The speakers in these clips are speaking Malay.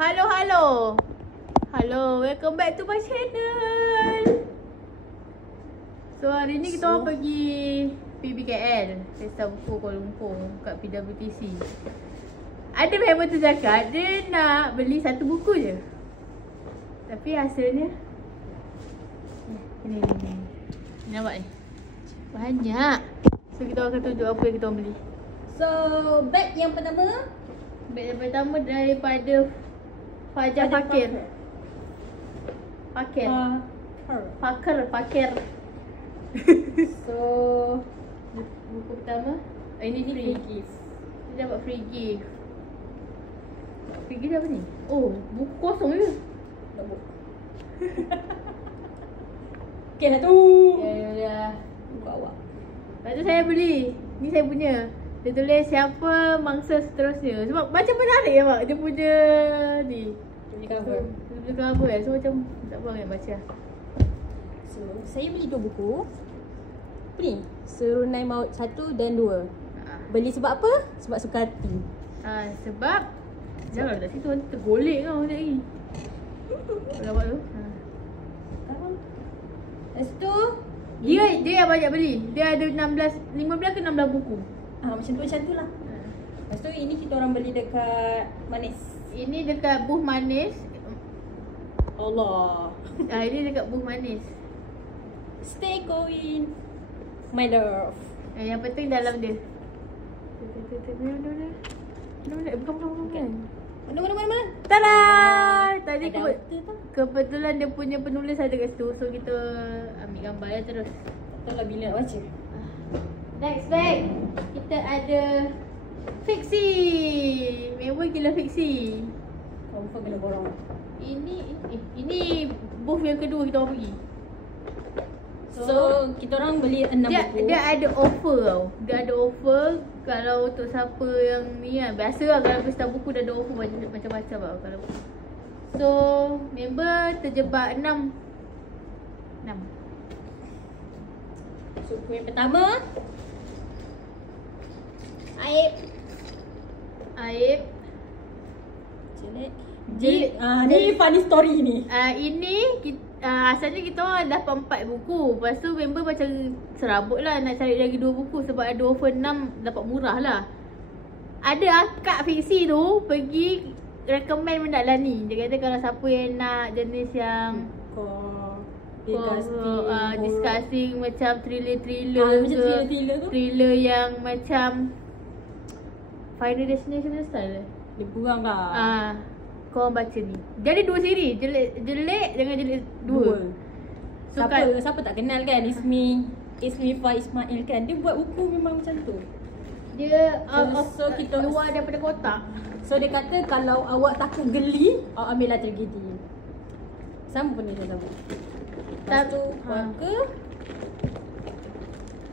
Hello, hello. Hello, welcome back to my channel. So hari ni kita orang pergi PBKL, Pesta Buku Kuala Lumpur kat PWTC. Ada member tu cakap dia nak beli satu buku je. Tapi hasilnya ni. Nampak ni? Banyak. So kita akan tunjuk apa yang kita orang beli. So, bag yang pertama. Beg yang pertama daripada Fajar Fakir. Fakir. So, Buku pertama. Ini free gift. Dia dapat free gift. Free gift apa ni? Oh, buku kosong je. Notebook. Okay, satu. Ya. Buka awak. Lepas tu saya beli. Ni saya punya. Dia tulis siapa mangsa seterusnya. Sebab macam menarik ya mak. Dia punya ni. Dia punya cover. Dia punya cover kan. So macam tak apa nak baca. So, saya beli 2 buku. Apa ni? Serunai Maut 1 dan 2. Beli sebab apa? Sebab suka hati. Sebab jangan letak situ nanti tergolek kau sekejap lagi. Nampak tu? Lepas tu Dia yang banyak beli. Dia ada 15 ke 16 buku. macam tu lah. Lepas tu ini kita orang beli dekat Manis. Ini dekat booth Manis. Allah. Ini dekat booth Manis. Stay going, my love. Yang penting dalam dia. Bukan. Mana? Tada! Tadi Ada author tak? kebetulan dia punya penulis ada kat situ. So kita ambil gambar ya terus. Tak tahu lah bila nak baca. Next bag. Kita ada fiksi. Memang gila fiksi. Confirm kena borong. Ini booth yang kedua kita orang pergi. So kita orang beli 6 buku. Dia ada offer tau. Dia ada offer kalau untuk siapa yang ni kan. Biasalah kalau pesta buku dah ada offer macam-macam tau kalau. So member terjebak 6. So buku yang pertama Aib. Jelek. Ni funny story ni. Ini asalnya kita orang dapat 4 buku. Lepas tu member macam serabut lah nak cari lagi 2 buku. Sebab ada offer 6 dapat murah lah. Ada akak fiksi tu pergi recommend benda lah ni. Dia kata kalau siapa yang nak jenis yang disgusting macam thriller macam thriller tu. Thriller yang macam Final Destination style. Dia kurang lah. Korang baca ni. Dia ada 2 siri. Jelek dengan jelek 2. So Siapa tak kenal kan Ismi Fa Ismail kan. Dia buat buku memang macam tu. Dia So kita keluar daripada kotak. So dia kata kalau awak takut geli, awak ambillah tragedi. Sama pun dia sama. Lepas tu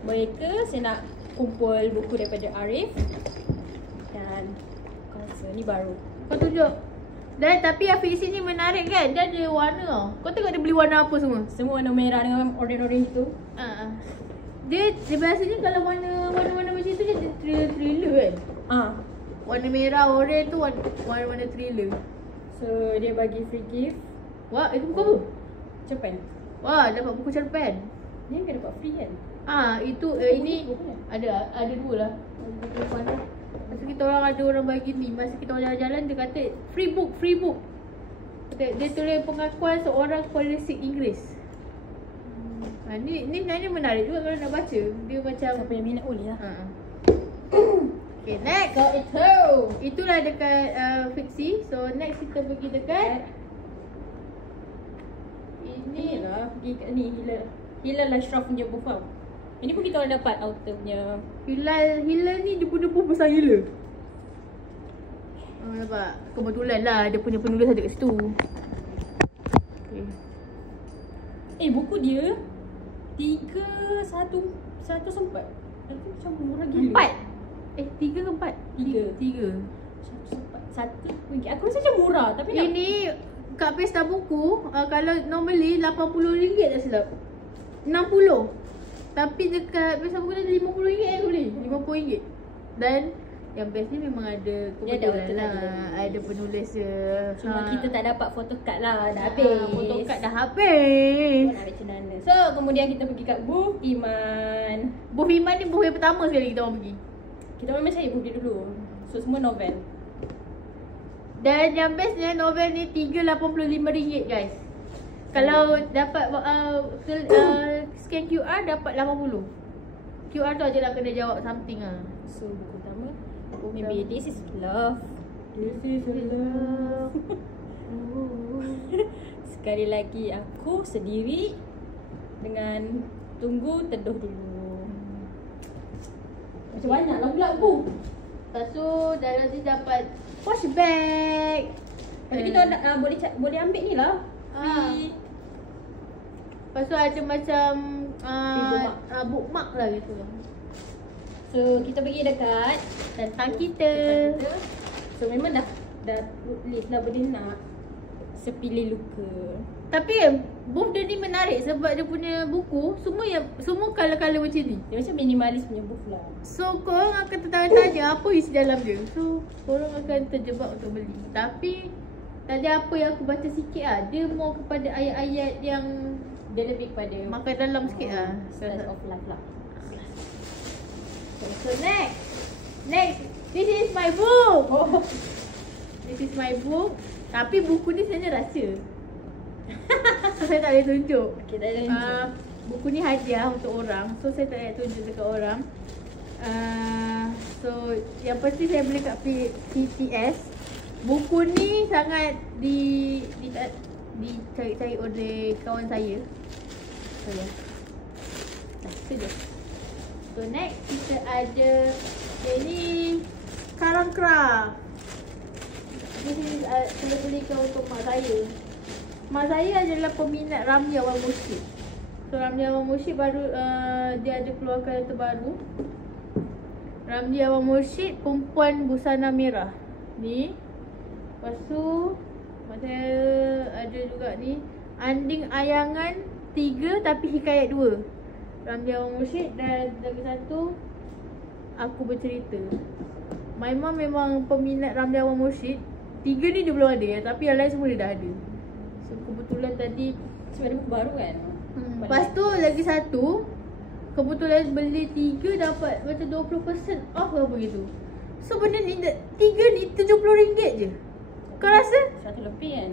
mereka saya nak kumpul buku daripada Arif. Dan kau rasa ni baru. Kau tunjuk. Dan tapi yang fiksi ni menarik kan. Dia ada warna tau. Kau tengok dia beli warna apa semua. Semua warna merah dengan orange tu. Dia biasanya kalau warna-warna macam tu dia thriller kan. Warna merah, orange tu warna thriller. So dia bagi free gift. Wah, itu buku apa? Cerpen. Wah, dapat buku cerpen. Ni kan dapat free kan? Itu ini ada 2 lah. Buku mana? Masa kita orang ada orang bagi ni, masa kita orang jalan-jalan dia kata free book. Dia tulis pengakuan seorang koleksi Inggeris. Ni sebenarnya menarik juga kalau nak baca. Dia macam siapa yang minat boleh lah. Okay, next. Itulah dekat fiksi. So next kita pergi dekat Ini lah pergi kat ni Hilal Ashraf punya buku. Ini pun kita orang dapat author punya. Hilal ni dia punya buku besar gila. Nampak? Kebetulan lah dia punya penulis ada kat situ. Buku dia 3 sempat. Itu macam murah gila. 4? 3 ke 4? 3. 1 ringgit. Aku rasa macam murah tapi ini kat pesta buku kalau normally RM80 tak silap. 60. Tapi dekat pesta buku dia RM50 aku beli. RM50. Dan Yang best ni memang ada Dia ada kebetulan betul lah. ada. Ada penulis dia. Cuma kita tak dapat photocard lah. Dah habis. Photocard dah habis. Nak macam mana. So kemudian kita pergi kat booth Iman. Booth Iman ni booth yang pertama sekali kita orang pergi. Kita memang cari booth dia dulu. So semua novel. Dan yang bestnya novel ni RM3.85 guys. Kalau dapat scan QR dapat 80. QR tu aje lah kena jawab something lah. So buku pertama maybe This is Love. This is Love. Sekali lagi aku sendiri dengan Tunggu Teduh Dulu. Macam banyak lah pula bu. Lepas tu dalam ni dapat wash bag. Tapi kita nak boleh ambil ni lah. Free. Lepas tu ada macam bookmark lah gitu. So kita pergi dekat Tentang kita. So memang dah list lah boleh nak Sepilih Luka. Tapi booth dia ni menarik sebab dia punya buku semua colour-colour macam ni. Dia macam minimalis punya booth lah. So korang akan tertanya-tanya apa isi dalam dia. So korang akan terjebak untuk beli. Tapi tadi apa yang aku baca sikit lah, dia more kepada ayat-ayat yang Dia lebih pada makan dalam sikit lah. Slice of life lah. So next this is my book. Oh. This is my book. Tapi buku ni sebenarnya rahsia. So saya tak boleh tunjuk. Okay, tak ada tunjuk. Buku ni hadiah untuk orang. So saya tak boleh tunjuk dekat orang. So yang pasti saya beli kat PTS. Buku ni sangat dicari-cari oleh kawan saya. So ya. Itu je. So next kita ada ini Karang Craft. Ini saya belikan untuk mak saya. Mak saya adalah peminat Ramli Awal Mursyid. So Ramli Awal Mursyid baru dia ada keluarkan yang terbaru. Ramli Awal Mursyid Perempuan Busana Merah. Ni. Lepas tu mak saya ada juga ni Anding Ayangan 3 tapi Hikayat 2. Ramli Awal Mursyid. Dan lagi satu Aku Bercerita. My mom memang peminat Ramli Awal Mursyid. 3 ni dia belum ada ya, tapi yang lain semua dia dah ada. So kebetulan tadi Sebab ada buku baru kan. lepas tu lagi satu kebetulan beli 3 dapat macam 20% off ke apa gitu. So benda ni 3 ni RM70 je. Kau rasa? 100 lebih kan.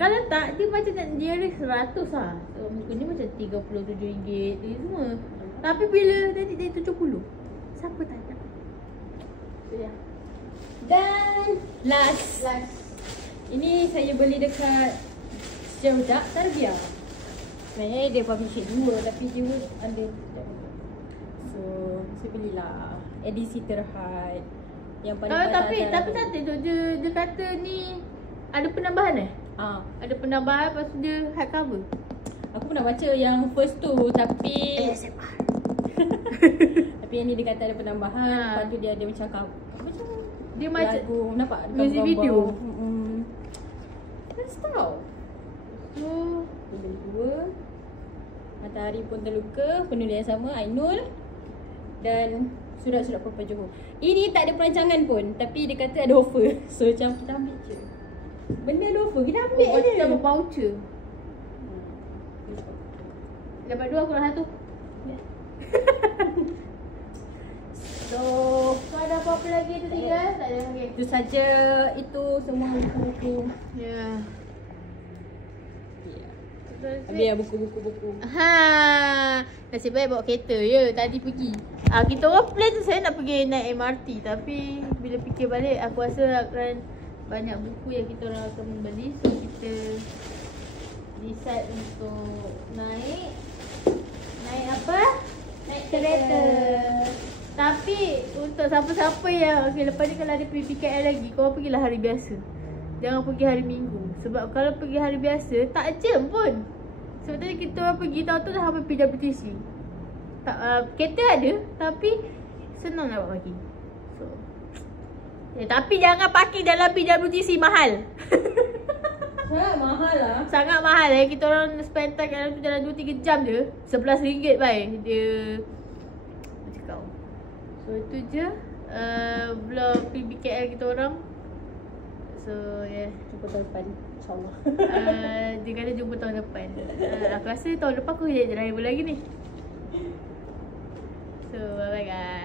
Kalau tak dia macam nak nearest 100 lah. So muka ni macam RM37 ni semua. Tapi bila tadi dia 70. Siapa tak nak? So ya. Dan last. Ini saya beli dekat Sejaudak Tarbiyah. Sebenarnya dia publish 2 tapi dia ada. So saya belilah edisi terhad yang paling tapi cantik tu dia kata ni ada penambahan ada penambahan lepas tu dia hardcover. Aku pernah baca yang first tu tapi tapi yang ni dia kata ada penambahan. Lepas tu dia ada macam dia macam lagu, nampak music video. Terus tahu. So dia beli 2. Matahari Pun Terluka, penulis yang sama, Ainul. Dan Surat-Surat Perempuan Johor. Ini tak ada perancangan pun, tapi dia kata ada offer. So macam kita ambil je. Benda ada offer, kita ambil je. Kita dapat voucher. Dapat 2 aku nak 1. So ada apa-apa lagi tu tinggal? Tak ada lagi. Itu saja, itu semua buku-buku. Ya. Habis lah buku-buku. Nasib baik bawa kereta je tadi pergi. Kita orang plan saya nak pergi naik MRT, tapi bila fikir balik aku rasa akan banyak buku yang kita orang akan membeli. So kita decide untuk naik apa? Naik kereta. Tapi untuk siapa-siapa yang lepas ni kalau ada PKL lagi, kau pergilah hari biasa. Jangan pergi hari Minggu. Sebab kalau pergi hari biasa tak jam pun. Sebab kita orang pergi tahu-tahu dah sampai PWTC. Kereta ada tapi senang nak buat parking. So tapi jangan parking dalam PWTC, mahal. Sangat mahal lah. Sangat mahal kita orang spend time dalam tu jalan 2-3 jam je. RM11 baik dia cakap. So itu je vlog PBKL kita orang. So yeah, Jumpa tahun depan, InsyaAllah. dia kata jumpa tahun depan. Aku rasa tahun depan aku jadi driver lagi ni. So bye bye guys.